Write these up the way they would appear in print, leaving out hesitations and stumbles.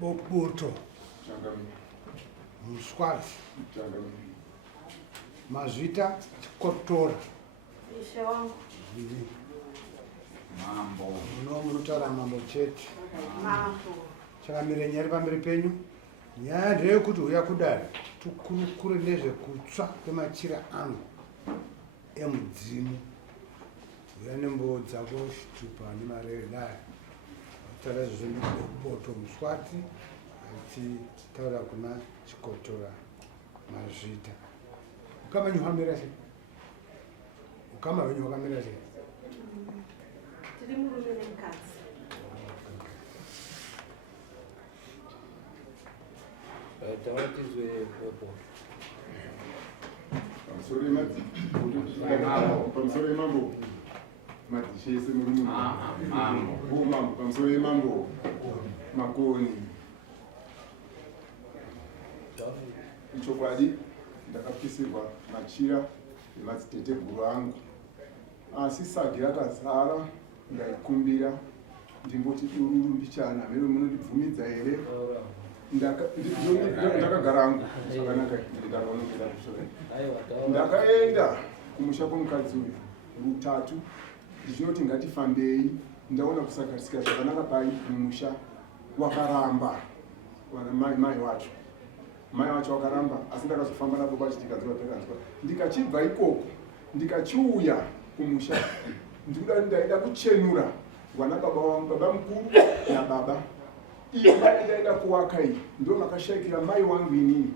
bopoto muswati mazvita chikotora ishe wangu mambo munotaura mambo chete mambo chakamira nyari pamberi penyu nyaya ndeyekuti uya kudare tukurukure nezvekutsva kwemachira angu emudzimu uya nembowo dzako shitupa nemarelai taura zvezvoboto muswati achitaura kuna chikotora mazvita ukama wenyu wakamira sei ukama wenyu wakamira sei tiri murume nemukadzi tavatizwe boto pamusoro yemambo madzishese muri mambo pamusoro yemambo makoni ichokwadi ndakapisirwa machira emadziteteguru angu asi sagi rakazara ndaikumbira ndimboti dururu mbichana mero munondibvumidza here ndakagara angu zvakanaka ndakaonekera kusore ndakaenda kumusha kwomukadzi uyu rutatu ndichinoti ngatifambei ndaona kusagarisika zvakanaka pai mumusha wakaramba mai wacho wakaramba asi ndakazofamba napo pachitikadzi wapekanzwa ndikachibva ikoko ndikachiuya kumusha ndikuda ndaida kuchenura wana baba wangu baba mukuru nababa imba ndaida kuwaka iyi ndo makashayikira mai wangu inini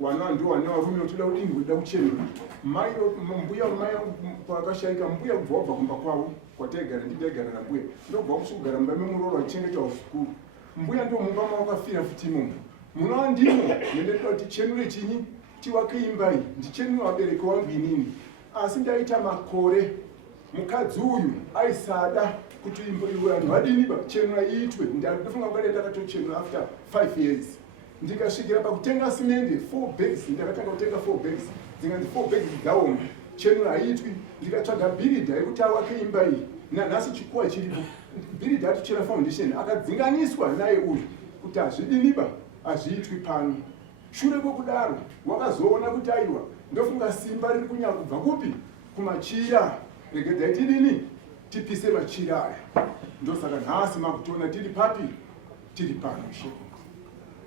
wana ndo wane varume votoda kudini kuda kuchenura mbuya mai kwakashayika mbuya kubva wabva kumba kwavo kwataigara ndidaigara nambuya ndobva kusukugara mumba memuroro vachichengetwa usikuru mbuya ndo mumba mawakafira futi imomo munova ndimo nendetoda kuti tichenure chinyi tiwake imba iyi ndichenure vabereki wangu inini asi ndaita makore mukadzi uyu aisada kuti vanhu vadini chenura iitwe ndafunga kuti ndakatochenura after 5 years ndikasvikira pakutenga simende 4 bags ndakatanga kutenga 4 bags dzinganzi 4 bags dzaoma chenura haitwi ndikatsvaga bhiridha yekuti awake imba iyi nanhasi chikuwa chiripo bhiridha atochera foundation akadzinganiswa naye uyu kuti hazvidiniba hazviitwi pano shure kwokudaro wakazoona kuti aiwa ndofunga simba riri kunyanya kubva kupi kumachira regedzai tidini tipise machira aya ndosaka nhasi makutiona tiri papi tiri pano sheko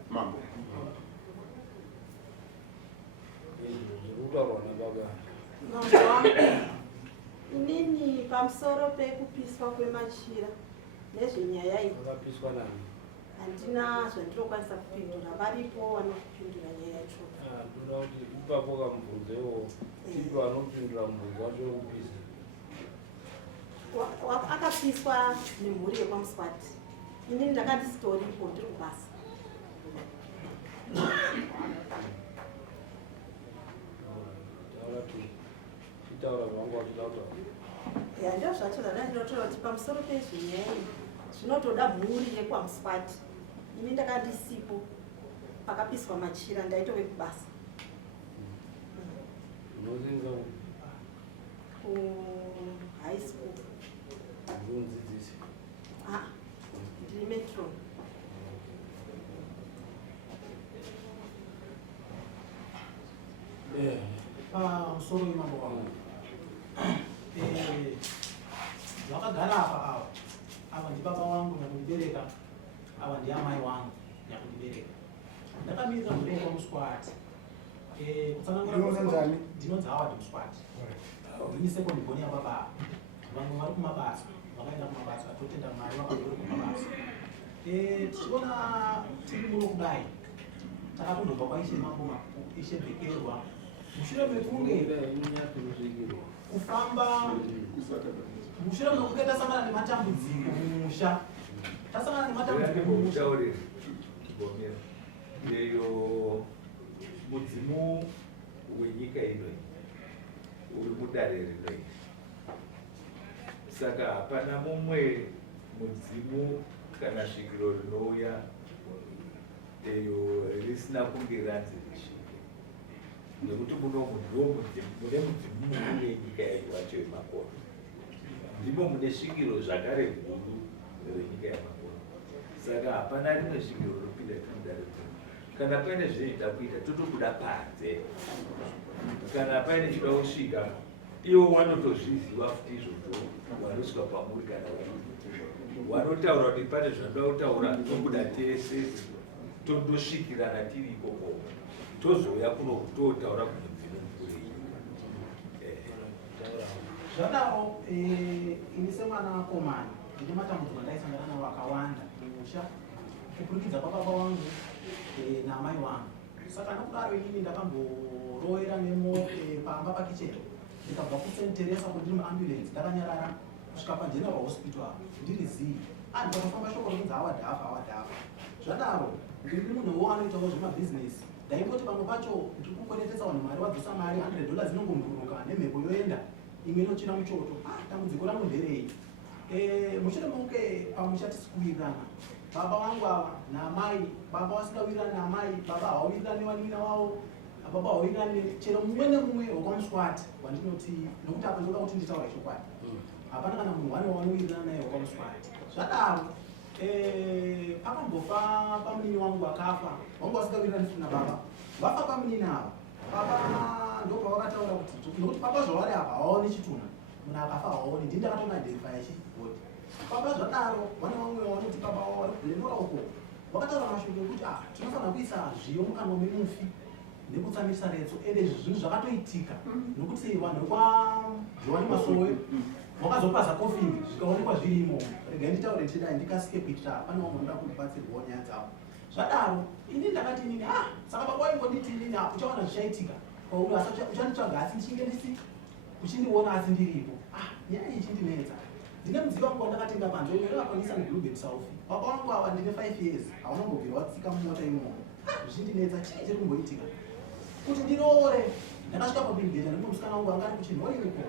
mambo inini pamusoro pekupiswa kwemachira nezvenyaya iyi handina zvandinokwanisa kupindura varipo vanokupindura nyaya yacho ndoda kuti ipapo kamubvunzewo tipi vanopindura mubvunzo wacho wekupisa akapiswa nemhuri yekwamuswati inini ndakati sitoripo ndiri kubasa chitaura zvangu wachida kutaura ndio zvacho zvandinotora kuti pamusoro pezvenyaya iyi zvinotoda mhuri yekwamuswati ini ndakati sipo pakapiswa machira ndaitove kubasa unozinza high school ndimudzidzisi ndiri metron pamusoro wemambo wangu vakagara apa ava ndibaba wangu nyakundibereka ava ndiamai wangu nyakundibereka ndakamira mudai kwamuswati kutsanangura ndinonzi awadi muswati ini sekondi goni yababa vamwe vari kumabasa vakaenda kumabasa totenda mari vakadori kumabasa tichiona tiri muno kudai takatondobva kwaishe mambo ishe bhekerwa mushure mekunge kufamba mushure mekunge tasangana nematambudziko mumusha tasangana nematambudziko mumusha iyo mudzimu wenyika ino uri mudare rino saka hapana mumwe mudzimu kana svikiro rinouya iyo risina kunge ranzi risvike nekuti munomu mune mudzimu mukuru wenyika yedu wacho yemakono ndimo mune svikiro zvakare guru renyika yemakono Saka hapana rimwe shingiro rinopinda rinodarika. Kana paine zveita kuita totobuda panze. Kana paine chida kusvika iwo wanotozviziva futi izvozvo wanosvika pamuri kana wanotaura kuti pane zvinoda kutaura tobuda tese tondosvikirana tiri ikoko tozouya kuno kutotaura kumudzimu mukuru. Zvadaro ini semwana wakomana ndine matambudziko andaisangana nawo akawanda mumusha kuburikidza kwababa wangu naamai wangu. Saka nokudaro inini ndakamboroera nemo pamba pakicheni ndikabva kusenteresa kuti ndiri muambulensi ndakanyarara kusvika pageneral hospital ndiri zii ndikatofamba shoko rokunzi awadhafa. Zvadaro ndiri munhuwo anoitawo zvemabhizinesi ndaingoti pamwe pacho ndiri kukweretesa vanhu mari wadzosa mari $100 inongomburuka nemhepo yoenda imwe inochina muchoto. Dambudziko rangu nderei? Mushure mokunge pamusha tisi kuwirirana baba wangu ava naamai, baba wasingawirirani naamai, baba hawawirirani newanina wavo, baba hawawirirani chero mumwe nemumwe wekwamuswati wandinoti nokuti apa ndoda kuti nditaura chokwadi hapana kana munhu wane wanowirirana naye wekwamuswati. Zvadaro pakambofa pamunini wangu akafa wangu wasingawirirani na baba vafa pamunini ava baba ndobva vakataura kuti nokuti papa zvavari apa hawaoni chitunha munhu akafa hawaoni ndini ndakatonaidherifaya chibhodi baba. Zvadaro vane vamwe vanoti baba wavo vari kulemura uko vakataura mashoko ekuti tinofanira kuisa zviyo mukanwa memufi nekutsamisa retso ende zvinhu zvakatoitika nokuti vanhu vekwajoani masowe vakazopaza kofini zvikaonekwa zvirimo. Regai nditaure chidai ndikasike kuitira pane vamwe vanoda kundibatsirwawo nyaya dzavo. Zvadaro ini ndakati inini saka baba waingonditi inini uchaona zvichaitika pauri asi uchanditsvaga asi ndichinge ndisi uchindiona asi ndiripo. Nyaya iyi ichindinetsa. Ndine mudziyo wangu wandakatenga panze unoakwanisa neBluebird South. Baba wangu ava ndine 5 years haunongobvira watsika mumota imomo. Zvichindinetsa chii chiri kumboitika kuti ndiroore. Ndakasvika pabhibhedha nemusikana wangu anga ari kuchinhoiniko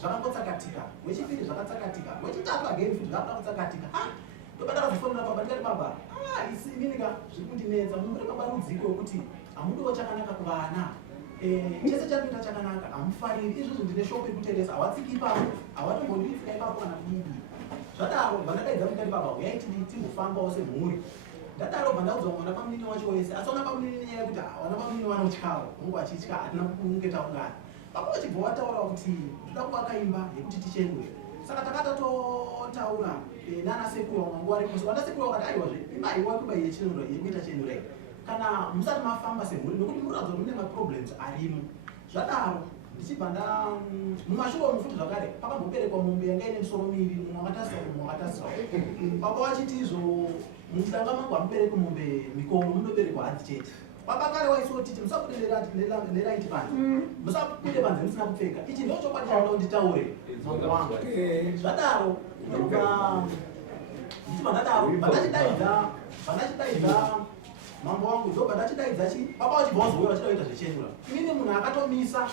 zvakangotsakatika. Wechipiri zvakatsakatika, wechitatu again futi zvakuda kutsakatika. Ndoba ndakazofonera baba ndikati baba isi ininika zviri kundinetsa muri mabarudziko ekuti hamudiwo chakanaka kuvana. Chese chakuita chakanaka hamufariri izvozvo ndine shoko yekuteresa hawatsiki ipapo hawatombonditsika ipapo kana kudii. Zvadaro bandakaidza mukati baba uyai timbofambawo semhuri. Ndadaro bandaudzwa mwana pamunini wacho wese asi ona pamunini nyaya yekuti wana pamunini vanotyawo mungu achitya hatina kunge taungana. Baba wachibva wataura kuti toda kuvaka imba yekuti tichengwe. Saka takatotaura nana sekuru wangu varipo. Vana sekuru vakati aiwazve imba iwakuba yekuita chenurei kana musati mafamba semhuri nokuti muratidza kuti mune maproblems arimo. Zvadaro ndichibva mumashure umu futi zvakare pakamboberekwa mombe yanga ine misoro miviri mumwe akatasira mumwe akatasirawo. Baba wachiti izvo mudanga mangu hamubereki mombe mikono munoberekwa hadzi chete. Baba kare waisoti musabude neraiti panze musabude panze musina kupfeka. Ichi ndo chokwadi chanoda kunditaure mambo wangu. Zvadaro ndichibva ndadaro vandachidaidza mambo wangu ndobva ndachidaidza chi baba wachibva wazouya vachida kuita zvechenura. Inini munhu akatomisa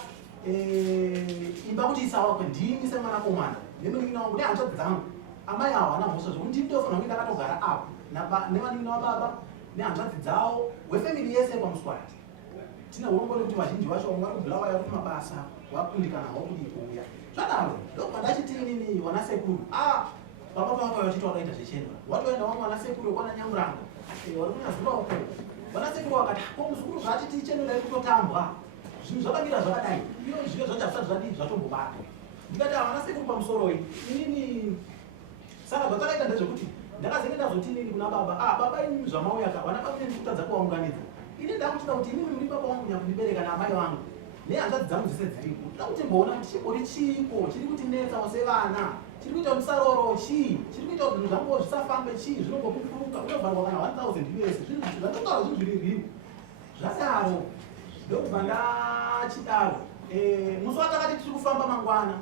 imba kuti isawakwe ndini semwanakomana nemunin'ina wangu nehanzvadzi dzangu. Amai avo hana mhosva zvokuti ndini ndofanira kunge ndakatogara apo nevanin'ina wababa nehanzvadzi dzavo wefemili yese pamuswati. Tina urongoni kuti vazhinji vacho vamwe vari kubhila vaya kumabasa vakundikana hawo kudi kuuya. Zvadaro ndobva ndachiti inini wana sekuru baba vavo vachiti wakaita zvechenura watoenda wamwe wana sekuru wekwana Nyamuranga vari kunyazuva uko. Wana sekuru vakati muzukuru zvachiti ichenura irikutotambwa zvinhu zvakamira zvakadai iyo zviyo zvacho hazvisati zvadii zvatombobata. Ndikati wana sekuru pamusoroi inini. Saka zvatakaita ndezvekuti ndakazenge ndazoti inini kuna baba baba inini zvamauya wana baba inini kutadza kuvaunganidza. Ini ndakuchida kuti inini muri baba wangu nyakundibereka naamai vangu nehanzvadzi dzangu dzese dziripo. Ndoda kuti mboona kuti chimbori chiko chiri kutinetsawo sevana chiri kuita musaroro chii chiri kuita kuti zvinhu zvangu zvisafambe chii zvinongokufuruka unobvarwa kana 1000 US zvinondotaura zvinhu zviri. Zvadaro ndobva ndachidaro musi watakati tiri kufamba mangwana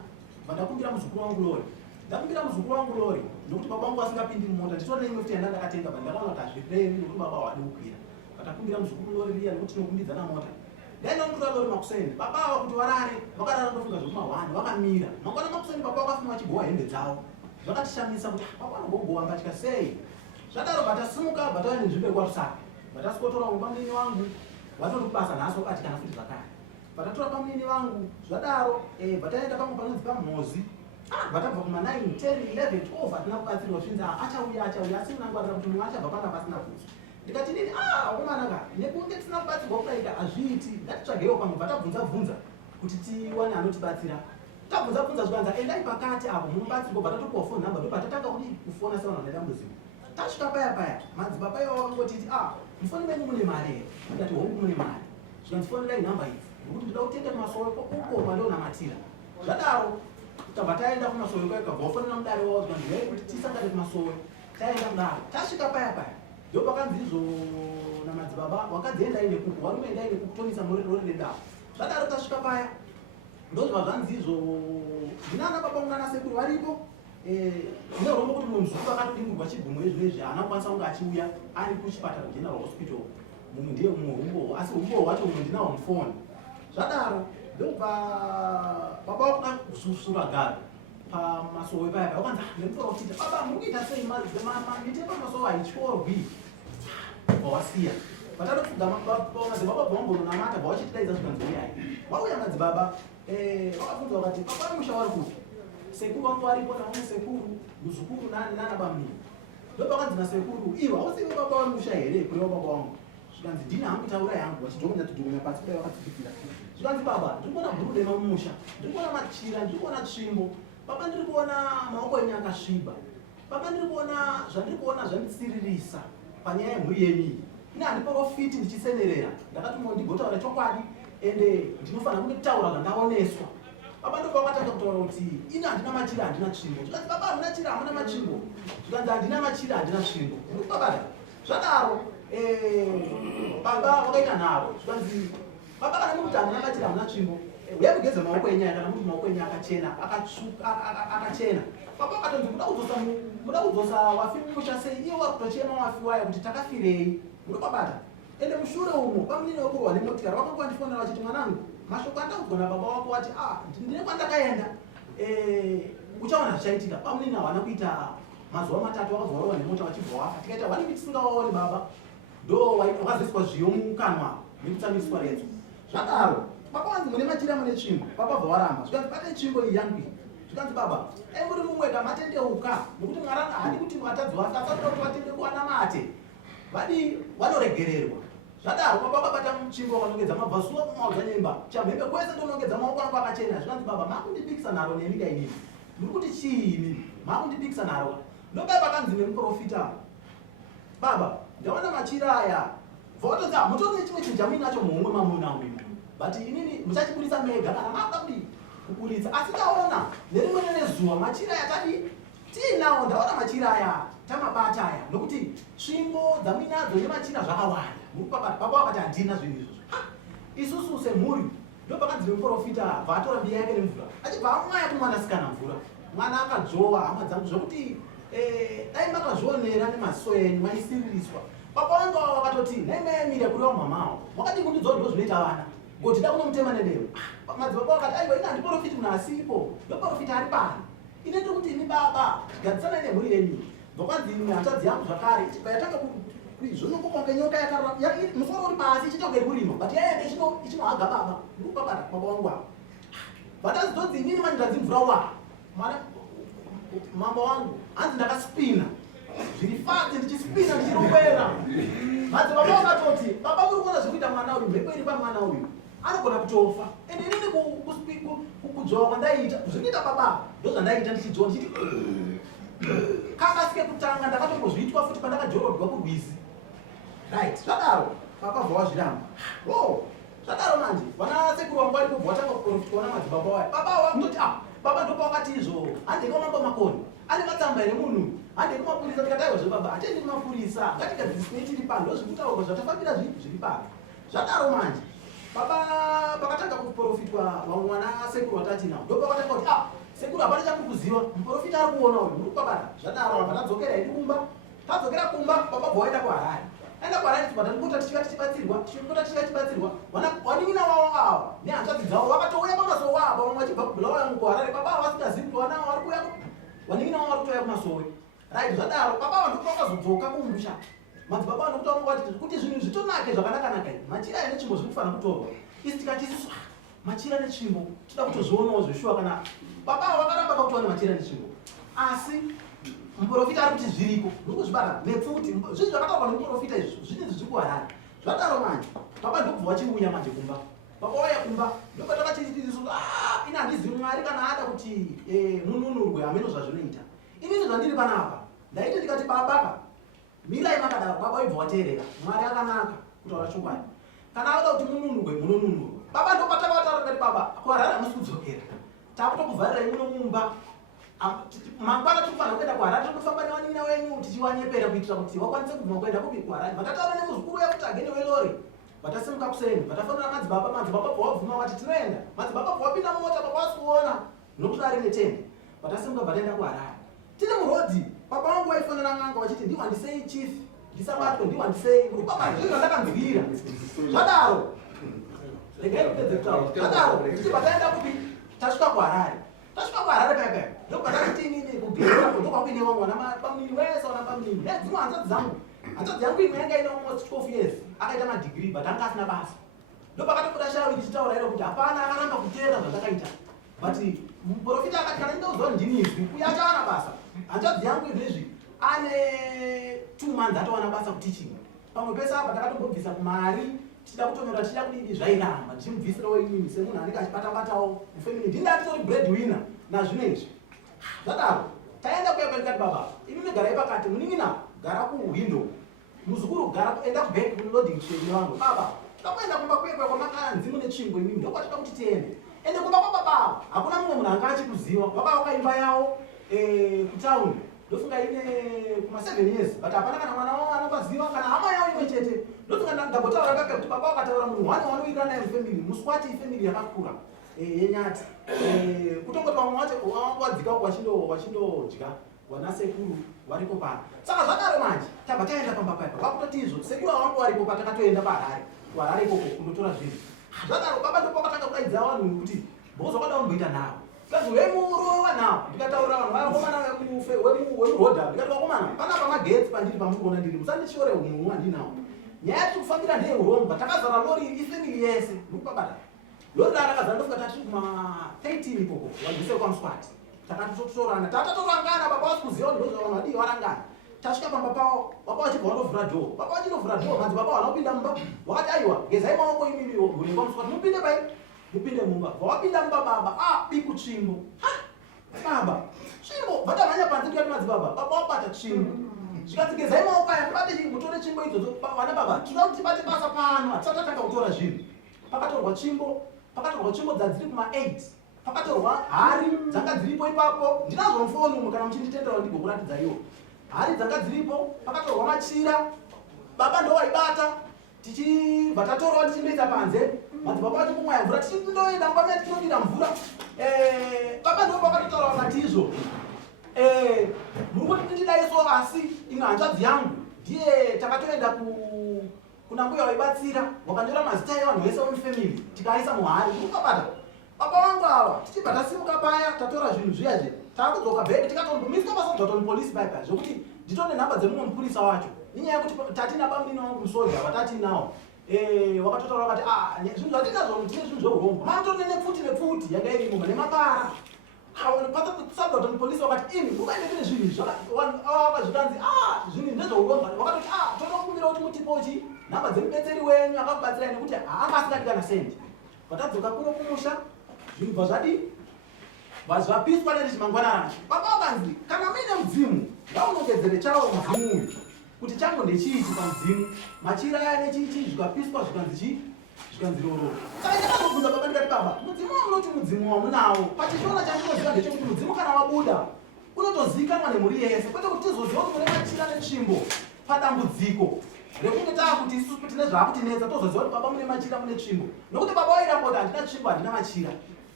bva ndakumbira muzukuru wangu lori. Ndakumbira muzukuru wangu lori nokuti baba wangu asingapindi mumota nditori neimwe futi yanda ndakatenga bva ndakaona kuti hazvirevi nokuti baba wadi kukwira. Vatakumbira muzukuru lori riya nokuti tinokumbidzana mota. Ndaenda nokutora lori makuseni baba ava kuti varare vakarara ndofunga zvekuma1 vakamira mangwana makuseni baba vakafuma vachigowa hembe dzavo. Zvakatishamisa kuti baba vanogombowa mbatya sei. Zvadaro bvatasimuka bvatauya nenzvimbo yekwatusaka bvatasikotora pamunini wangu watori kubasa nhasi wakatikana futi zvakare. Bvatatora pamunini wangu zvadaro bvataenda pamwe panonzi pamhozi vatabva kuma 9 10 11 12 hatina kubatsirwa zvinzi achauya asi unangwarira kuti mumwe achabva panga pasina bvunzo. Ndikati nini akomanaka nekunge tisina kubatsirwa kudaika hazviiti, ngatitsvagewo pamwe vatabvunza kuti tiwane anotibatsira. Tabvunza zvikanzi endai pakati apo munobatsirwa bva tatopiwa phone number ndopatatanga kuti kufona sevanhu vane dambudziko. Tasvika paya madzibaba iwo vakangotiti mufoni menyu mune mari here? Ndikati hongu mune mari. Zvikanzi fonirai nhamba idzi nokuti ndida kutenda kumasowe uko kwandionamatira. Zvadaro tabva taenda kumasowe kwega vafonera mudare wavo zvikanzi hei kuti tisangane kumasowe. Taenda kudaro tasvika paya ndo pakanzi izvo namadzibaba wakadzi endai nekuku varume endai nekuku tonisa rori redavo. Zvadaro tasvika paya ndozva zvanzi izvo ndinana baba unana sekuru varipo. Ndinoromba kuti munhu zvikuru akatodingirwa chigumwe zvinezvi haana kukwanisa kunge achiuya ari kuchipatara general hospital. Mumwe ndiye mumwe umbohwo asi umbohwo wacho mumwe ndinawo mufoni. Zvadaro ndobva baba wakuda kususura gari pamasowe paya wakanzi nemutora kutita baba muri kuita sei mite pamasowe haityorwi wawasiya. Patatofuga madzibaba bvambononamata vawachitidaidza zvikanzi uyai wauya madzibaba wakabvunza wakati papa musha wari kuti sekuru wangu varipo naumwe sekuru muzukuru nana bamini. Ndopakanzi nasekuru iwe hausiwe baba wamusha here kureva baba wangu. Zvikanzi ndini hangu taurai hangu vachidhogonya pasi kudai vakatipikira. Zvikanzi baba ndiri kuona bhuru dema mumusha, ndiri kuona machira, ndiri kuona tsvimbo, baba ndiri kuona maoko enyu akasviba, baba ndiri kuona zvandiri kuona zvandisiririsa panyaya yemhuri yenyu iyi. Ine handiprofiti ndichisenerera, ndakatumwa ndigotaura chokwadi ende ndinofanira kunditaura zvandaoneswa. Baba ndo vakatanga kutaura kuti ine handina machira handina tsvimbo. Zvikanzi baba hamuna chira hamuna machimbo. Zvikanzi handina machira handina tsvimbo. Ndikubabada zvadaro baba wakaita nharo. Zvikanzi baba kana mukuti hamuna machira hamuna tsvimbo uya kugeze maoko enyaya kana muti maoko enyu akachena akachena. Baba akatonzi muda kudzosa wafi mumusha sei iye wari kutochema wafi waya kuti takafirei. Ndikubabada ende mushure umo pamunini wekurwa nemotikari vakangoandifonera vachiti mwanangu mashoko andakugona baba wako wati ndine kwandakaenda uchaona zvichaitika. Pamunini havana kuita mazuva matatu vakazorova nemota vachibva wafa. Tikaita vanenge tisingawaoni baba ndo wakazoiswa zviyo mukanwa nekutsamiswa redzo. Zvadaro baba vanzi mune machira mune tsvimbo baba bva varamba. Zvikanzi pane tsvimbo iyi yangu iyi. Zvikanzi baba muri mumwega matendeuka nokuti mwaranga hadi kuti vatadzi vafe asatoda kuti vatende kuwana mate vadi vanoregererwa. Zvadaro baba vakabata mutsvimbo vakanongedza mabvasuwa mumauzanyemba chamhembe kwese ndonongedza maoko angu akachena. Zvikanzi baba makundipikisa nharo neni dainini muri kuti chiini makundipikisa nharo. Ndobai pakanzi nemuprofita baba ndaona machira aya votonzi mutori nechimwe chinhu chamuinacho muhomwe mamuna uyu but inini muchachibudisa mega kana makuda kuti kubuditsa asi ndaona nerimwe nezuva machira aya tadi tiinawo ndaona machira aya tamabata aya nokuti tsvimbo dzamuinadzo nemachira zvakawanda. Baba vakati handina zvinhu izvozvo. Isusu semhuri ndopakanzi nemuprofita bva mbiya yake nemvura achibva amwaya kumwanasikana mvura. Mwana akadzvova hama dzangu zvokuti dai makazvionera nemaziso enyu maisiririswa. Baba vangu avo vakatoti naimayamira kuriwa mamawo wakati kundidzodwo zvinoita vana ngoti da kunomutema nedero. Madzibaba vakati aiwa ine handiprofiti munhu asipo ndoprofita ari pano ine ndiri kuti ini baba gadzisana nemhuri yenyu. Vakwanzi hatadzi yangu zvakare yatanga zvinokokonge nyoka musoro uri pasi ichitonge kurima but yaende ichinohaga baba ndikubabata baba vangu avo. Vatadzidodzi inini mandanzi mvura wa mama wangu hanzi ndakaspina zviri fadzi ndichispina ndichirokwera. Madzibaba vakatoti baba muri kuona zvekuita mwana uyu mhepo iri pamwana uyu anogona kutofa ende inini kudzova kwandaita zvinoita baba ndozvandaita ndichidzova ndichiti kakasike kutanga ndakatombozviitwa futi pandakajorodwa kurwizi right. Zvadaro baba bva wazviramba zvadaro manje vana sekuru vangu varipo bvatanga kuprofitwa namadzibaba waya. Baba vakutoti baba ndopa wakati izvo handikamamba makoni ane matsamba ere munhu handikumapurisa. Tikataiwazve baba hatiendi kumapurisa ngatigadzisine tiri pano ndozvikutaurwa zvatafambira zviri pano. Zvadaro manje baba pakatanga kuprofitwa vamwe mwana sekuru watati nawo ndopa wakatanga kuti sekuru hapana chamuri kuziva muprofita ari kuona uyu muri kubabata. Zvadaro vabva tadzokera iri kumba tadzokera kumba baba bva waenda kuharare aenda kuharare tibva tatipota tichibatsirwa waning'ina wavo ava nehanzvadzi dzavo vakatouya pamasowe ava vamwe vachibva kubhulawa yangu kuharare baba ava vasingazivi kuti vana vari kuuya waning'ina wavo vari kutoya kumasowe right. Zvadaro baba ava ndokuti vakazodzoka kumusha madzibaba vanokutaura kuti zvinhu zvitonake zvakanaka machira aya netsvimbo zviri kufanira kutorwa isi tikati isusu machira netsvimbo toda kutozvionawo zveshuwa kana baba vakaramba pakuti vane machira nechimbo asi muprofita ari kuti zviriko ndokuzvibata nepfuti zvinhu zvakataurwa nemuprofita izvi zvinhu zviri kuharari zvadaro manje baba ndobva vachiuya manje kumba baba wauya kumba ndopatakachitiisu ina handizivi mwari kana ada kuti mununurwe hameno zvazvinoita inini zvandiri panapa ndaiti ndikati babaka mirai makadaro baba waibva wateerera mwari akanaka kutaura chokwadi kana ada kuti mununurwe munonunurwa baba ndopatavataura kati baba kuharari hamusi kudzokera takutokuvharirai muno mumba mangwana tikufanira kuenda kuharari tokufamba nevanina wenyu tichiwanyepera kuitira kuti vakwanise kubva kuenda kupi kuharari vakataura nemuzukuru wekuti agende welori vatasimuka kuseni vatafonera madzibaba bva wabvuma vati tinoenda madzibaba bva wapinda mumota baba wasikuona nokuti ari netende vatasimuka vataenda kuharari tiri murodhi baba wangu waifonera n'anga vachiti ndiwandisei chief ndisabatwe ndiwandisei baba zvinhu zvandakanzwira zvadaro regai kupedze kutaura zvadaro tichibva taenda kupi tasvika kuharari kaka ndokwatakatini kugera ndokwakuine vamwe wana pamiri wese wana pamiri nedzimwe hanzadzi yangu imwe yanga ine almost 12 years akaita madegree but anga asina basa ndopakatobuda shawi tichitaura iro kuti hapana akaramba kuteera zvandakaita but muprofita akati kana ndinoziva ndinizwi uye achawana basa hanzadzi yangu izvezvi ane 2 months atowana basa kutiching pamwe pese apa takatombobvisa kumari tichida kutonyora tichida kudii zvairamba ndichimubvisirawo inini semunhu anenge achibata-batawo mufamily ndindatori breadwinner nazvino izvi zvadaro taenda kuya kwatikati baba imimi garai pakati munin'ina gara kuwindo muzukuru gara enda kubank kuloading shed nevanhu baba takuenda kumba kwekwe kwamakanzi mune tsvimbo imimi ndokwatida kuti tiende ende kumba kwababa hakuna mumwe munhu anga achikuziva baba wakaimba yawo kutaundi ndofunga ine kuma 7 years but hapana kana mwana wavo anopaziva kana hama yawo imwe chete ndofunga ndagotaura kaka kuti baba wakataura munhu wani wanoirira naye mufamily muswati ifamily yakakura yenyati kutongoti vamwe wacho wadzika wachindodya wanasekuru varipo pano saka zvadaro manje tabva taenda pamba paipa vakutotizvo sekuru vangu varipo patakatoenda paharare kuharare ikoko kundotora zvinhu zvadaro baba ndopakatanga kudaidza vanhu kuti bhozo kwada kumboita navo kazi wemuro wanavo ndikataura vanhu vakomana wemurodha ndikati vakomana panapa magetsi pandiri pamurikuona ndiri musandichiore munhu wandinawo nyaya yati kufambira ndeyeuromba takazara lori ifamily yese ndikupabata lori rarakazara ndosvika tatiri kuma 13 ikoko wandise kwamuswati takatotorana tatatorangana baba wasikuziva kuti ndozva vanhu vadii varangana tasvika pamba pavo baba vachibva vandovhura dhoo baba vachindovhura dhoo manzi baba wana kupinda mumba wakati aiwa gezai maoko imimi hure kwamuswati mupinde pai mupinde mumba vawapinda mumba baba biku tsvimbo baba tsvimbo vatamhanya panze tikati madzibaba baba wabata tsvimbo zvikanzi gezai maoko aya mubate chinhu mutore tsvimbo idzodzo vana baba tinoda kuti tibate basa pano hatisati tatanga kutora zvinhu pakatorwa tsvimbo dzadziri kuma 8 pakatorwa hari dzanga dziripo ipapo ndinazvo mufoni umwe kana muchinditendera ndigokuratidza iwo hari dzanga dziripo pakatorwa machira baba ndowaibata tichibva tatorawo tichindoisa panze madzibaba vati kumwaya mvura tichindoenda mubamea tichindodira mvura baba ndo pakatotaura vakati izvo muri kuti tindidaiso asi imwe hanzvadzi yangu ndiye takatoenda kuna mbuya waibatsira wakanyora mazita evanhu vese vemufamily tikaisa muhari ndikukabata baba vangu ava tichibva tasimuka paya tatora zvinhu zviyaje takudzoka bheki tikatombomiswa pasaudzatonpolisi paipa zvokuti nditone nhamba dzemumwe mupurisa wacho inyaya yekuti tatina bamunini wangu musoja vatatinawo wakatotaura vakati zvinhu zvatinazvo tine zvinhu zveurombo matorine nepfuti yanga irimo mane mapara pasaudzatonpolisi vakati imi mukaende kune zvinhu vakazvikanzi zvinhu ndezveurombo vakatoti toda kukumbira kuti mutipochi nhamba dzemubetseri wenyu akakubatsirai nekuti haanga asingadi kana sendi vatadzoka kuno kumusha zvinhu bva zvadi zvapiswa neri chimangwanarana baba vakanzi kana muine mudzimu ngaunongedzere chawo mudzimu uyu kuti changu ndechiiti pamudzimu machira aya nechiiti zvikapiswa zvikanzi roro saka ndakazobvunza baba ndikati baba mudzimu wamunoti mudzimu wamunawo pachishona chandinoziva ndechekuti mudzimu kana wabuda unotozikanwa nemhuri yese kwete kuti tizoziva kuti mune machira netsvimbo padambudziko rekunge taakuti isusu tine zvaakutinetsa tozoziva kuti baba mune machira mune tsvimbo nokuti baba wairamboti handina tsvimbo handina machira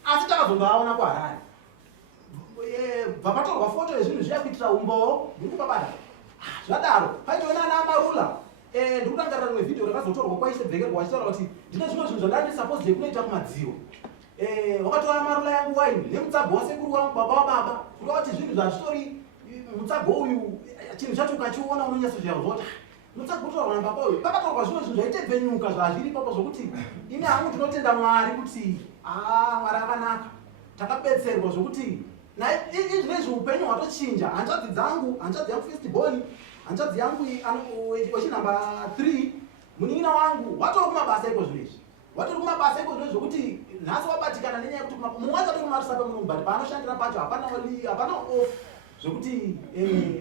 asi takazongoaona kuharari bva patorwa foto yezvinhu zviya kuitira umboo ndikupabada zvadaro paitoona ana amarula ndikurangarira rimwe vhidhiyo rakazotorwa kwaise bhekerwa wachitaura kuti ndine zvimwe zvinhu zvandandisapozide kunoita kumadziro wakatora amarula yangu waini nemutsago wasekuru wangu baba wababa kuti zvinhu zvazvitori mutsago uyu chinhu chacho ukachiona unonyasozviyazvoti mutsagotorwa nababa uyu pakatorwa zvimwe zvinhu zvaitebvenyuka zvazviri papo zvokuti ine hangu ndinotenda mwari kuti mwari akanaka takabetserwa zvokuti izvinezvi upenyu hwatochinja. Hanzvadzi yangu first born, hanzvadzi yangu wechinamba 3, munin'ina wangu watori kumabasa iko zvinezvi. Watori kumabasa iko zvinezvi zvokuti nhasi wabatikana nenyaya yekuti mumwe wacho atori kumarisa pemunhu but paanoshandira pacho hapana off zvokuti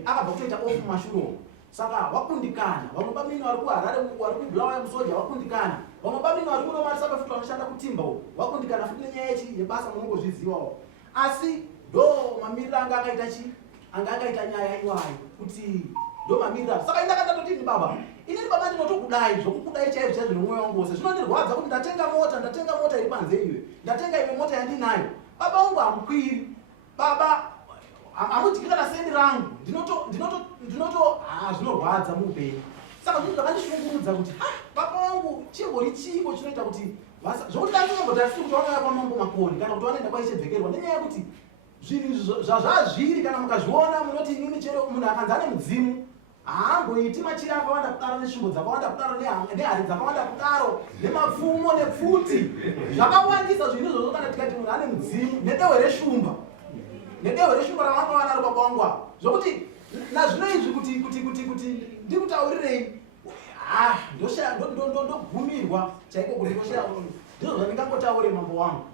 akabva kutoita off mashuro. Saka wakundikana. Vamwe bamini vari kuHarare vari kubulawayo musoja wakundikana. Vamwe bamini vari kuno marisa pefuti vanoshanda kutimba wakundikana futi nenyaya yebasa munongozvizivawo. Asi ndo mamiriro anga akaita nyaya iwayo kuti ndo mamiriro. Saka indakatoti ni baba inini baba ndinotokudai zvokukudai chaizvo nemwoyo wangu wose. Zvinondirwadza kuti ndatenga mota iri panze iwe, ndatenga imwe mota yandinayo. Baba wangu hamukwiri. Baba hamudyi kana sendi rangu. Zvinorwadza muupenyu. Saka zvinhu zvakandishungurudza kuti baba wangu chimbori chiiko chinoita kuti zvokuti ndandinombotasi kuti vanouya pamambo makoni kana kuti vanoenda kwaishebvekerwa nenyaya yekuti zvinhu zvazviri kana mukazviona munoti inini chero munhu akanzi ane mudzimu haamboiti machira akawanda kudaro nesvimbo dzakawanda kudaro nehari dzakawanda kudaro nemapfumo nepfuti zvakawandisa zvinhu izvozvo. Kana tikati munhu ane mudzimu nedehwe reshumba ravanga vanaro baba wangu ava zvokuti nazvino izvi kuti ndikutaurirei ndogumirwa chaiko kuti ndoshaya unhu. Ndizvo zvandingangotaure mambo wangu.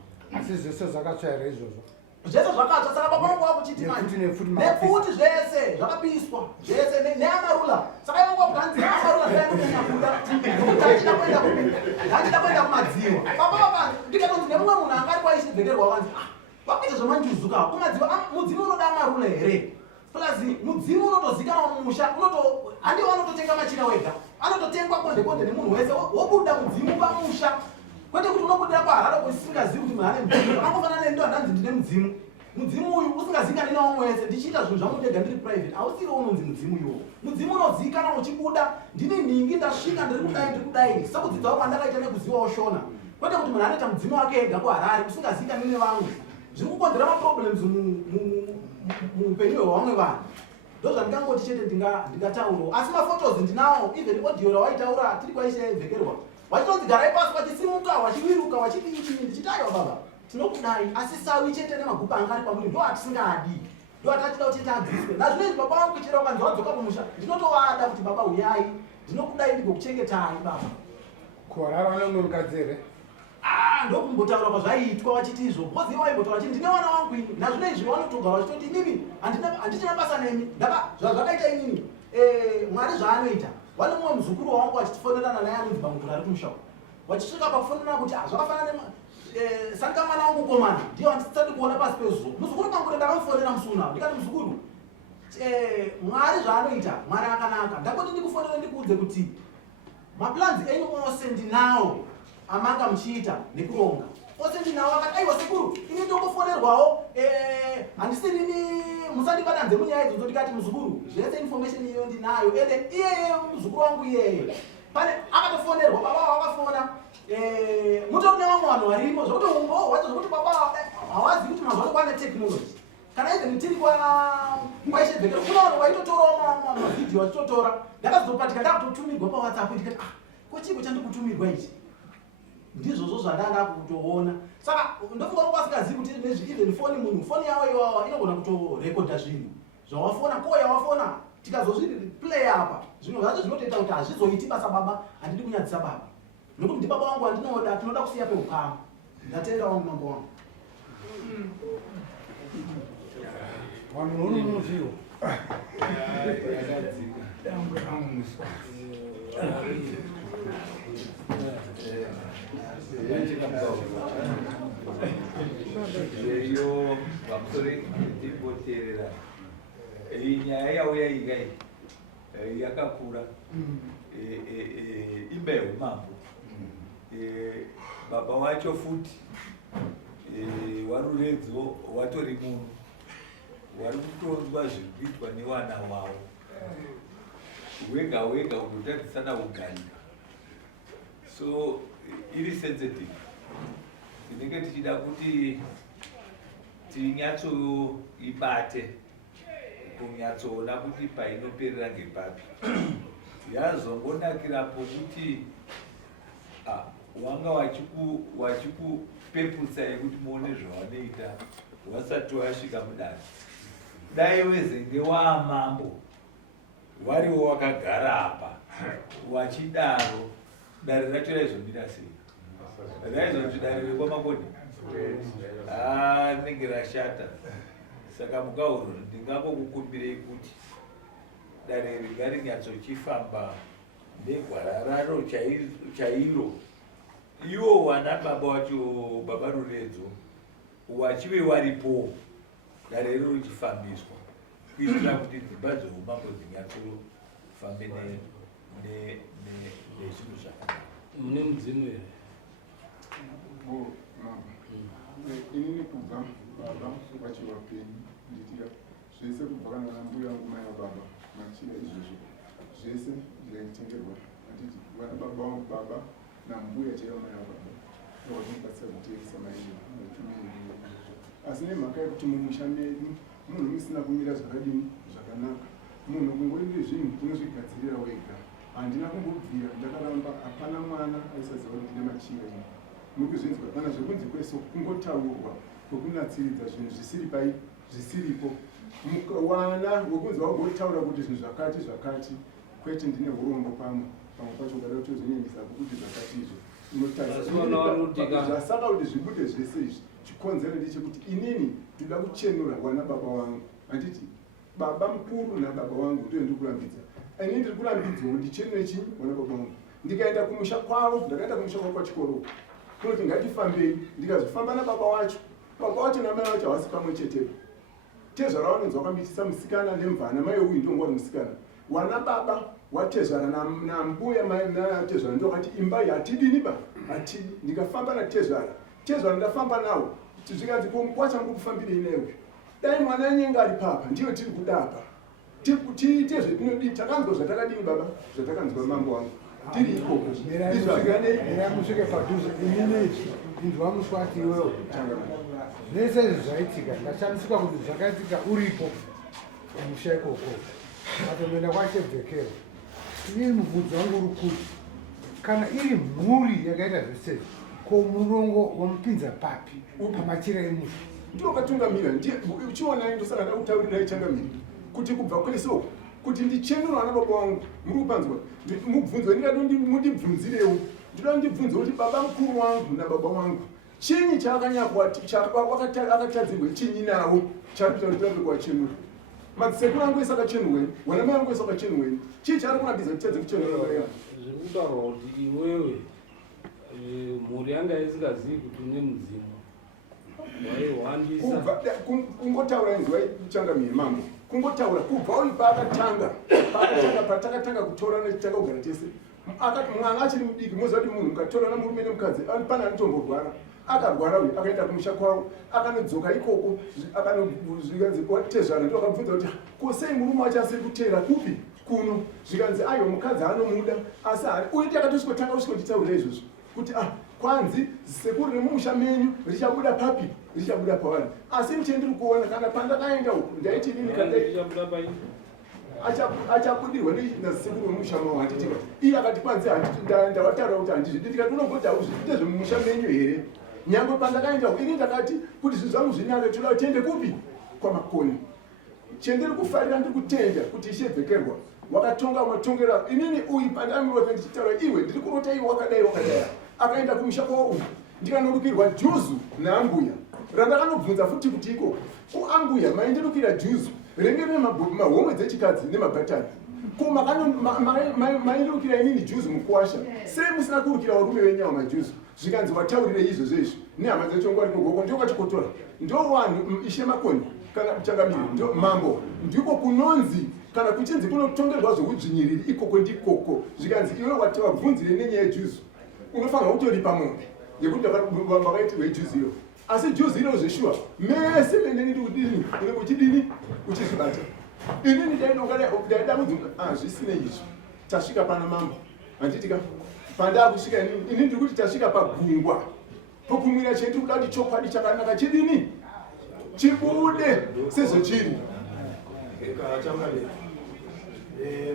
Asi zvese zvakatsvaira izvozvo. Zvese zvakatsva. Saka baba wangu wakuchiti nepfuti zvese zvakapiswa zvese neamarula. Saka ivangu wakuganzi amarula zvainokuda ndachida kuenda kumadziva. Baba vakanzi ndikatonzi nemumwe munhu anga ari kwaishibvekerwa vanzi wakuita zvemanjuzuka kumadziva mudzimu unoda amarula here. Plus mudzimu unotozikanwa mumusha handiwo anototenga machira wega, anototengwa konde nemunhu wese wobuda mudzimu pamusha. Kwete kuti unobudira paHarare usingazivi kuti munhu ane mudzimu. Angofanana nendo handanzi ndine mudzimu. Mudzimu uyu usingazikani naumwe wese ndichiita zvinhu zvangu ndega ndiri private ausiro unonzi mudzimu iwowo. Mudzimu unozikanwa uchibuda ndine nhingi ndasvika ndiri kudai sakudzidzawo kwandakaita nekuzivawo shona. Kwete kuti munhu anoita mudzimu wake ega kuHarare usingazikani nevamwe. Zviri kukonzera maproblems muupenyu hwevamwe vanhu. Ndo zvandingangoti chete ndingataurawo. Asi mafotos ndinawo, even audio rawaitaura tiri kwaishebvekerwa. Wachitonzi garai pasi wachisimuka wachiwiruka wachidii ndichiti aiwa baba tinokudai asi sawi chete nemagupa anga ari pamuri ndo hatisingadi, ndo hatachida kuti tiadziswe. Nazvinezvi baba wangu kuchera ukanzi wadzoka kumusha ndinotovada kuti baba uyai ndinokudai ndigokuchengetai baba. kuHarare vanomwe mukadzi here? Ndokumbotaura pazvaiitwa vachiti izvo. Bhozi waimbotaura chiti ndine vana wangu ini. Nazvinezvi vanotogara vachitoti inini handichina basa nemi. Zvakaita inini Mwari zvaanoita. Vane mumwe muzukuru wangu achitifonerana naye anonzi Bangura ari kumusha. Vachisvika pakufonerana kuti zvakafanana saka mwana wangu komana ndiyo handisati kuona pasi pezuva. Muzukuru Bangura ndakamufonera musuna ndikati muzukuru Mwari zvaanoita Mwari akanaka. Ndakoti ndikufonera ndikuudze kuti maplans enyu ose ndinawo amanga muchiita nekuronga ose ndinawo. Akati aiwa sekuru ini ndongofonerwawo handisini musandibatanze munyaya idzodzo. Ndikati muzukuru zvese information iyo ndinayo ende iyeye muzukuru wangu iyeye pane akatofonerwa baba wakafona mutori nevamwe vanhu varimo zvokuti umbo wacho zvokuti baba hawazi kuti mazuva ano kwane technology. Kana even tiri kwaishebvekera kuna vanhu vaitotorawo mavhidhiyo vachitotora. Ndakazopatika ndakutotumirwa paWhatsApp ndikati kochiiko chandikutumirwa ichi ndizvozvo zvandanga kutoona. Saka ndofunga kuti vasingazivi kuti nezvi even foni yavo iwawa inogona kutorekodha zvinhu zvawafona ko yawafona tikazozviplay apa zvinhu zvacho zvinotoita kuti hazvizoiti basa baba handidi kunyadzisa baba nokuti ndi baba wangu andinoda tinoda kusiya peukama. Ndatenda wangu mambo wangu. Vanhu unozivo iyo vamusori ndimboteerera iyi nyaya yauya ikai yakakura imba yeumambo. Baba wacho futi waruredzo watori munhu wari kutonzwa zviri kuitwa nevana wavo wega wega kutadzisana kugarika. So iri sensitive. Tinenge tichida kuti tinyatsoibate kunyatsoona kuti painoperera ngepapi. Yazongonakira pokuti wanga wachikupepusai kuti muone zvavanoita wasati wasvika mudare. Dai wezenge waamambo wariwo wakagara apa wachidaro, dare racho raizomira sei? Raizoti dare rekwamakoni rinenge rashata. Saka mukauro ndingangokukumbirei kuti dare iri ngarinyatsochifamba negwarararo chairo. Iwo wana baba wacho, baba Ruredzo, wachive waripo dare riro richifambiswa kuitira kuti dzimba dzeumambo dzinyatsofambe nezvinhu zvakanaka. Mune mudzimu here? Inini kubva baba vachivapenyu ndiitira zvese kubva kana vana mbuya vangu mai vababa Nemachira izvozvo zvese zvaitengerwa handiti vana baba vangu baba nambuya chaiva mai vababa ndovanobatsira kutengesa maizvo asi nemhaka yekuti mumusha medu munhu musina kumira zvakadini zvakanaka, munhu kungoinde zvinhu unozvigadzirira wega. Handina kungobvira ndakaramba, hapana mwana aisaziva kuti Nemachira ini mukuzvinzwa kana zvekunzi kweso kungotaurwa kwekunatsiridza zvinhu zvisiripo. Wana wekunzi wangotaura kuti zvinhu zvakati kwete ndine urombo pamwe pacho ngada kutozvinyengesa kuti zvakati izvo zvasaka kuti zvibude zvese izvi. Chikonzero ndechekuti inini ndinoda kuchenura wana baba wangu. Handiti baba mukuru nababa wangu ndiyo ndikurambidza. Inini ndiri kurambidzwa kuti ndichenure chii wana baba wangu. Ndikaenda kumusha kwavo, ndakaenda kumusha kwavo kwachikoro, kunoti ngatifambei. Ndikazofamba nababa wacho, baba wacho namai wacho havasi pamwe chetepo. Tezvara vanonzi wakamboitisa musikana nemvana, mai uyu ndongo wari musikana. Wana baba watezvara nambuya mai natezvara ndokati imba hatidini ba hatidi. Ndikafamba natezvara, tezvara ndafamba nawo zvikanzi kwacha ngokufambirei newe. Dai mwana anyenga ari papa ndiyo tiri kuda apa. Tiite zvetinodii, takanzwa zvatakadini baba, zvatakanzwa mambo wangu. Tiri ikoko. Musvike padhuze inini ndinzwa muswati iwewo. Zvese izvi zvaitika ndashamisika kuti zvakaitika uripo kumusha ikoko. Matomboenda kwachebvekero. Inini mubvunzo wangu uri kuti kana iri mhuri yakaita zvese ko murongo wamupinza papi pamachira emusha? Ndinokatungamira uchiona ndosaka ndakutaurirai changamiri kuti kubva kwesoko kuti ndichenura vana baba wangu muri kupanzwa mubvunzo ndingati ndinoda ndibvunze kuti baba mukuru wangu nababa wangu chinyi chaakatadzirwa chinyi nawo chakuita kuti vabe kuwachenura. Madziseguru angu ese akachenurweni, wana mai angu ese akachenurweni, chii chaari kurambidza kuti tadze kuchenura vana yangu? Zvirikutaurwa kuti iwewe mhuri yanga isingazivi kuti une mudzimu waiwandisa. Kungotaura inzwai changamire mambo, kungotaura kubva uyu patakatanga kutora nechitanga kugara tese. Mwana achiri mudiki, moziva kuti munhu mukatora namurume nemukadzi pana anotomborwara. Akarwara uyu akaenda kumusha kwavo, akanodzoka ikoko, zvikanzi watezvara ndokabvunza kuti kosei murume wacho asiri kuteera kupi kuno. Zvikanzi aiwa mukadzi anomuda asi uye takatosvikotanga usvikotitaurira izvozvo kuti kwanzi sekuru remumusha menyu richabuda papi, richabuda pavari. Asi ndiri kuona kana pandakaenda uku ndaiti nini achabudirwa nasekuru wemusha mavo. Handitika iye akati kwanzi ndawataura kuti handizvidi. Ndikati unogoti hauzvide zvemumusha menyu here? Nyangwe pandakaenda uku ini ndakati kuti zvinhu zvangu zvinake toda tiende kupi? Kwamakoni. Chendiri kufarira ndiri kutenda kuti ishebvekerwa wakatonga matongera. Inini uyu pandamirwa ndichitaura iwe ndiri kurota iwe wakadai. Akaenda kumusha kwavo uyu ndikanorukirwa juzu naambuya randakanobvunza futi kuti iko kuambuya maindirukira juzu renge mahomwe dzechikadzi nemabhatani ko maindirukira inini juzu mukuwasha. Sei musina kurukira varume venyawa majuzu? Zvikanzi wataurire izvozvo izvo nehama dzechongwari kugoko ndokachikotora ndo wanhu ishe makoni kana kuchangamiri ndo mambo ndiko kunonzi kana kuchinzi kunotongerwa zveudzvinyiriri ikoko ndikoko. Zvikanzi iwe wabvunzire nenyaya yejuzu unofanirwa kutoripa mombe yekuti vakaitirwa ijuzi iro. Asi juzi iro zveshuwa mese meneni ndikudini unenge uchidini uchizvibata. Inini ndaida kudzunga zvisine izvo tasvika pana mambo. Handitika pandakusvika inini ndiri kuti tasvika pagungwa pokumwira chedu kuda kuti chokwadi chakanaka chidini chibude sezvochiri. Chamberlain,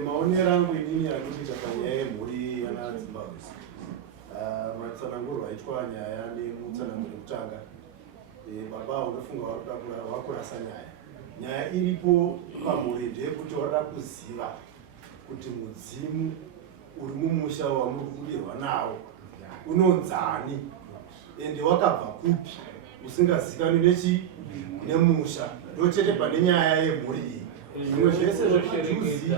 maonero angu inini anoita panyaya yemhuri yana Zimbabwe. mutsananguro waitwa nyaya nemutsananguro wekutanga. Baba unofunga wakurasa nyaya iripo pamhuri ndeyekuti wada kuziva kuti mudzimu uri mumusha wamuri kudirwa nawo unonzani ende wakabva kupi usingazikanwi nemusha. Ndochete pane nyaya yemhuri iyi. Zvimwe zvese zvezvijuzi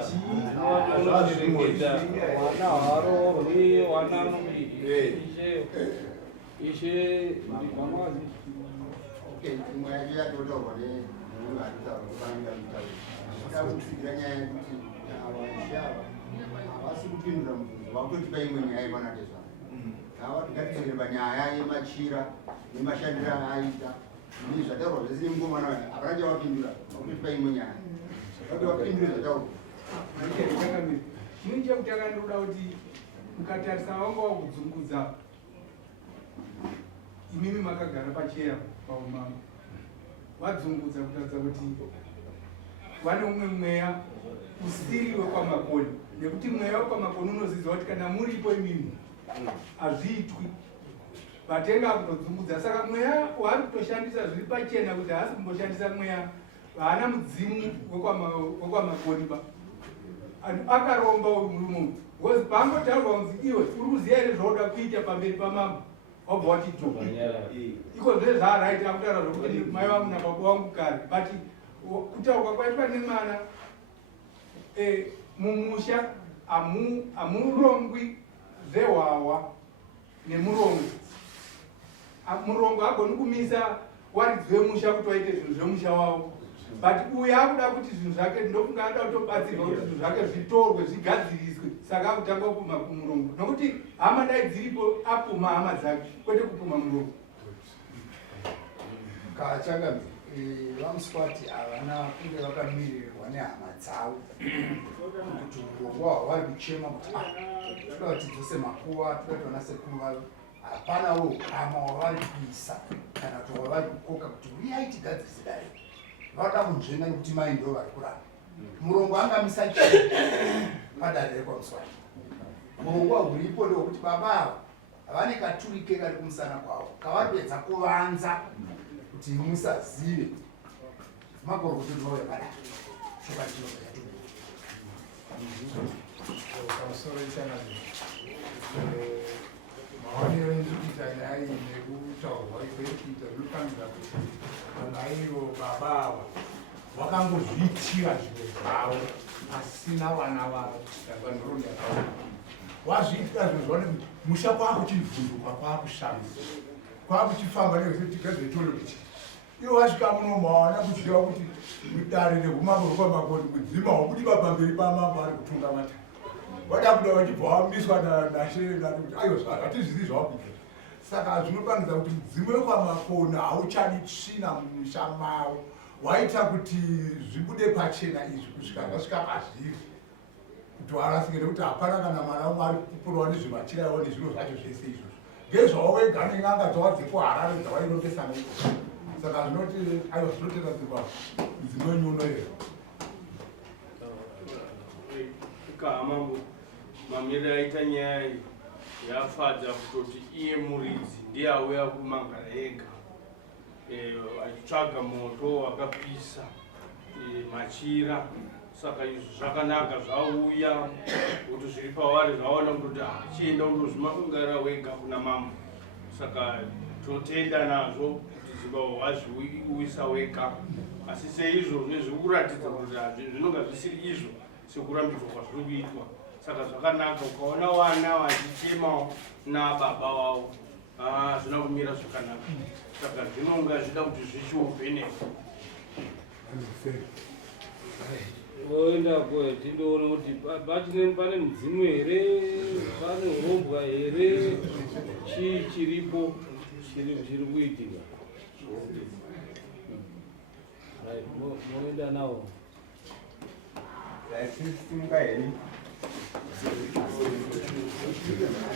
nyaya yemachira nemashandiro aita ini zvataurwa zvese nemungomana haparanja wapindura wakuti imwe nyaya kuti wapindura zvataurwa chini chekutanga ndinoda kuti mukatarisa wanga wakudzungudza imimi makagara pacheya paumama wadzungudza kutaridza kuti vane umwe mweya usiri wekwamakoni nekuti mweya wekwamakoni unozidzwa kuti kana muripo imimi hazviitwi vatenga kutodzungudza. Saka mweya waari kutoshandisa zviri pachena kuti haasi kumboshandisa mweya haana mudzimu wekwamakoni ba akaromba uyu murume because paangotaurwa kunzi iwe uri kuziva here zvauda kuita pamberi pamama wabva wati jo iko zvee zvaaraita akutaura zvokuti mai vangu nababa vangu kare but kutaurwa kwaitwa nemwana mumusha hamurongwi zvehwawa nemurongo. Murongo hagoni kumisa waridzi wemusha kuti waite zvinhu zvemusha wavo but uyu akuda kuti zvinhu zvake ndofunga ada kutobatsirwa kuti zvinhu zvake zvitorwe zvigadziriswe. Saka akutanga kupuma kumurongo nokuti hama dai dziripo apuma hama dzake kwete kupuma murongo. Kachanga vamuswati havana kunge vakamirirwa nehama dzavo kuti urongwa hwavari kuchema kuti toda kuti dzose makuva toda kuti vana sekuru vavo hapanawo ukama wavari kuisa kana kuti wavari kukoka kuti uyai tigadzirisa dai vanoda kunzvenga nekuti mai ndo vari kuramba. Murongo angamisa chii padare rekwamuswati. Urongwa huripo ndokuti baba ava havane katurike kari kumusana kwavo kavapedza kuvanza kuti musazive magorokotodinoya padare pamusoro ichanazvo maonero endikuita nyaya iyi nekutaurwa ikweikuita zvinofanira kuti vanaivo baba ava vakangozviitira zvinhu zvavo asina vana vavo vanoronya vavo wazviitira zvinhu zvavo nekuti musha kwakuchivhunduka kwakushamisa kwakuchifamba nezvetigazvetolekuti ivo vasvika munomaona kuchiva kuti mudare rehumambo rokwamakoni mudzima wabudi pamberi pamambo ari kutunga mata wada kuda vachibva wamiswa nasheati aiwa hatizvizi zvawakuita. Saka zvinopangidza kuti mudzimu wekwamakoni hauchadi tsvina mumusha mavo waita kuti zvibude pachena izvi kusvika vasvika pazviri kuti varasike nekuti hapana kana mwana umwe ari kupurwa nezvemachirawo nezviro zvacho zvese izvozvo ngezvavo wega nen'anga dzawadzekuharare dzavainopesana iko. Saka zvinoti aiwa zvinotedzadzirwa mudzimu wenyuno here ikamambo mamiriro aita nyaya iyi yafadza kutoti iye muridzi ndiye auya kumangara ega achitsvaga moto wakapisa machira. Saka izvi zvakanaka zvauya kuti zviri pavari zvaona kuti achienda kundozvimangarira wega kuna mambo. Saka totenda nazvo kuti Zimbabwe wazviuyisa wega asi seizvozvo zviri kuratidza kuti zvinonga zvisiri izvo sekurambidzwa kwazviri kuitwa. Saka zvakanaka ukaona vana vachichema nababa wavo zvina kumira zvakanaka. Saka zvinonga zvida kuti zvichiupeneko oenda tindoona kuti pane mudzimu here pane urombwa here chii chiripo chiri kuitika moenda nawo sisi simungaheri